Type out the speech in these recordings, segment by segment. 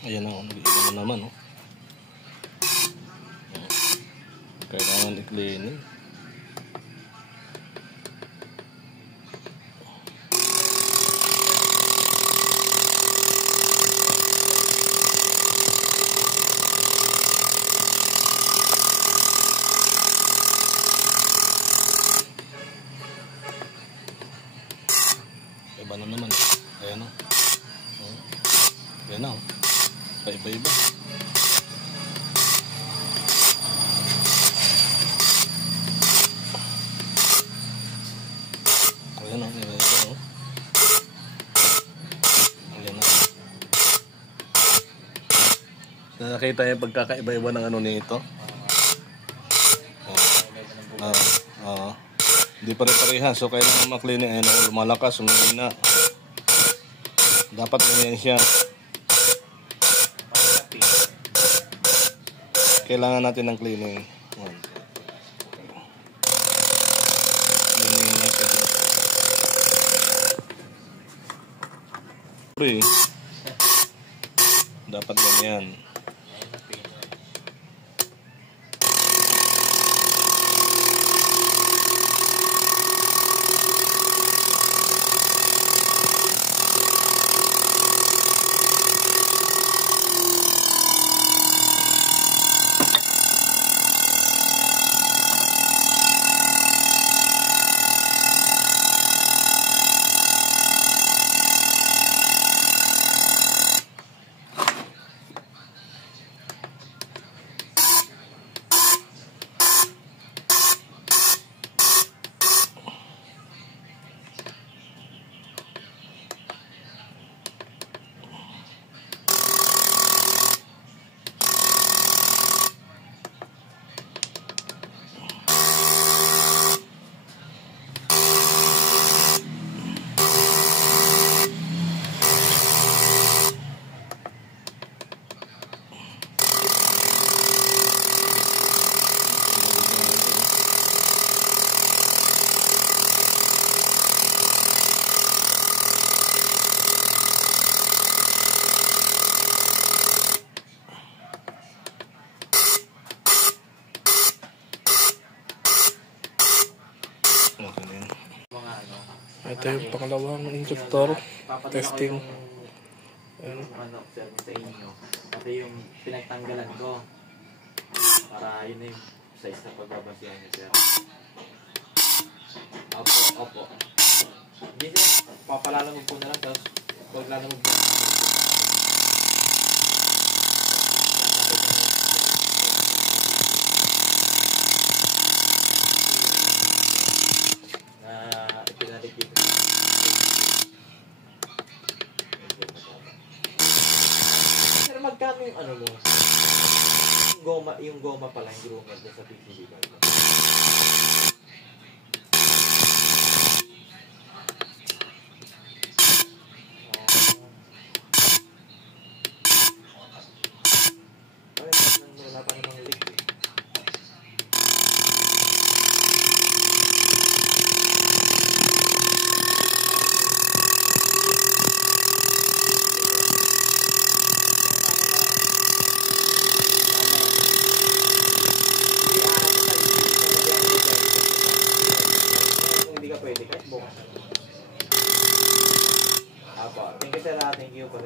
Ayan ang ano naman, oh. Kailangan i-cleanin. Iba na naman, ayan, oh. Ayan na, oh. Iba-iba. Ayan, oh. Iba-iba, oh. Ayan na. Nakakita yung pagkakaiba-iba ng ano nito. Hindi pare-parehas. So kailangan maklining. Ayan, oh. Lumalakas, umihina. Dapat ganyan siya. Kailangan natin ng cleaning. Cleaning natin. Dapat ganyan. Ito yung pangalawang injector testing. Ano observe sa inyo. Ito yung pinagtanggalan ko para yun yung size na pagbabasihan niyo, sir. Opo. Hindi, sir, papalalamog po na lang, tapos paglalamog po magkano yung ano mo? Yung goma pala, yung groomer sa PCB ba? Wala pa namang leak. Pwede kahit bukas. Apo, thank you sir, thank you po.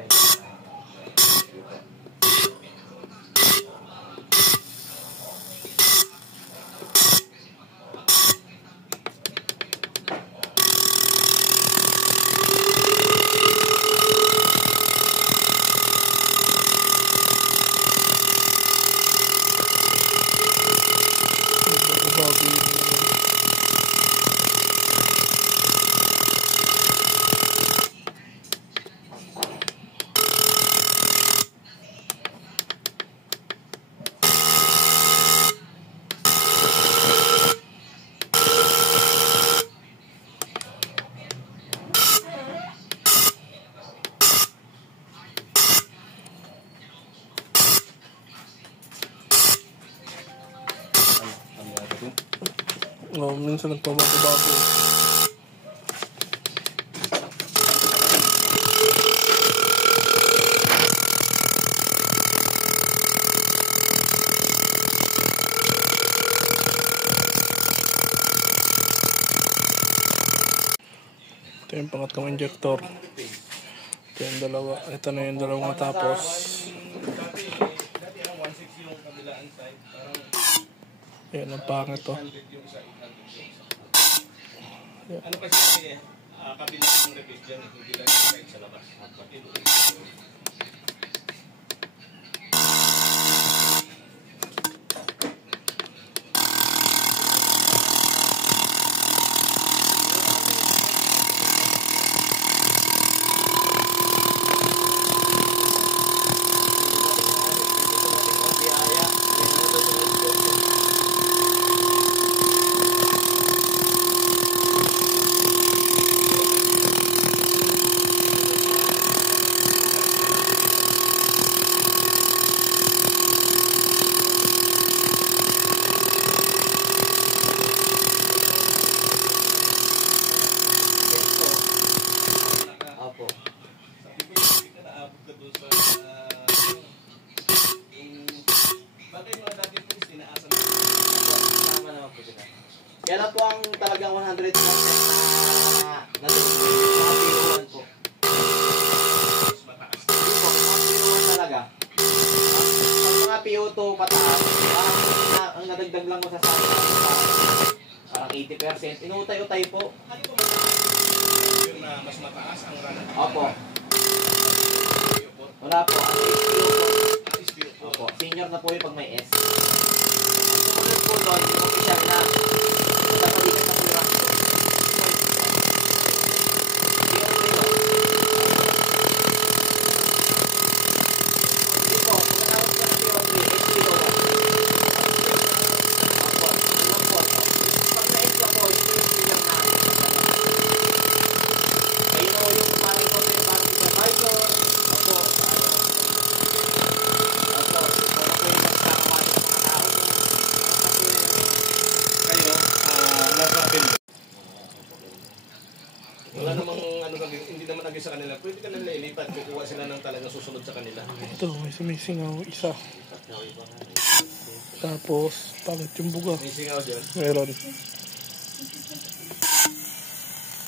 minsan nagpabago-bago. Ito yung pangatlong injector. Ito yung dalawa. Ito na yung dalawang matapos. Ayan, ang pangit to. Ano kasi kabila ng repis dyan, hindi lang kahit sa labas. Kaya na po ang talagang 100% na PO1 po. Mga PO1 talaga. Ang mga PO2 pataas, ang nadagdag lang mo sa parang 80%. Inutay-utay po. Ano po yung mas mataas ang rana? Opo. Wala po. Ang SPO po. Opo. Senior na po yung pag may S. Ang sumunod po doon, yung official na napalitan na po yung hindi po. Pagkatapos ko ng PO3, SPO1. Opo. Pag may S po, ito yung senior na. Kayo yung parang ko yung parang supervisor. Opo. Wala namang ano, hindi naman naging sa kanila. Pwede ka nila ilipat, kukuha sila ng talagang susunod sa kanila. Ito, may sumisingaw isa. Tapos, pangit yung buga. May singaw dyan. Meron.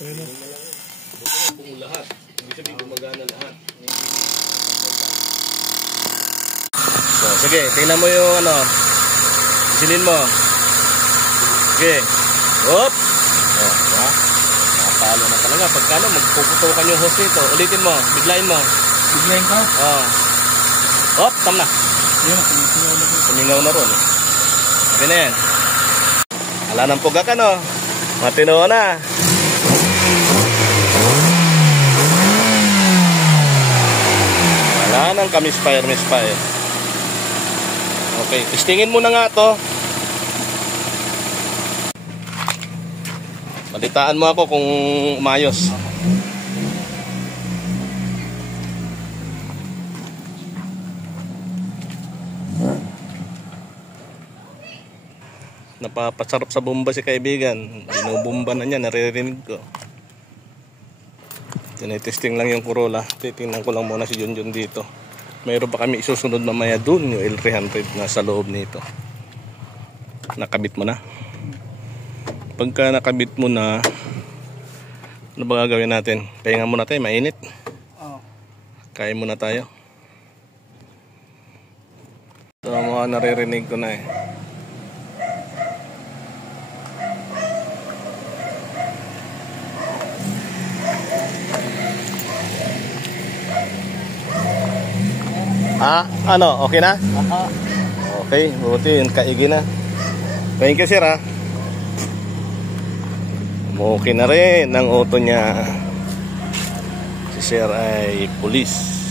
Ayun na. Buto na kung lahat. Ibig sabihin gumagana lahat. So, sige, tingnan mo yung ano. Isilin mo. Sige. Hop! Oh, diba? Napalo na talaga. Pagkano, magpuputukan yung hose nito. Ulitin mo. Biglayin mo. Biglayin ka? Oh. Hop! Tam na. Yun, sumisingaw na po. Tumingaw na ron. Okay na yan. Wala ng pugak ano. Matino na. Wala nang misfire. Okay, testingin mo na nga to. Balitaan mo ako kung umayos. Napapasarap sa bomba si kaibigan. Binubomba na niya, naririnig ko. Tinitesting lang yung Corolla. Titingnan ko lang muna si Junjun dito. Mayroon pa kami isusunod mamaya dun, yung L300 na sa loob nito. Nakabit mo na. Pagka nakabit mo na, ano ba gagawin natin? Pahinga muna tayo, mainit. Kain muna tayo. Ito mga naririnig ko na eh. Ano? Okay na? Okay, buti yun, kaigi na. Thank you sir ha. Okay na rin ang auto niya. Si sir ay police.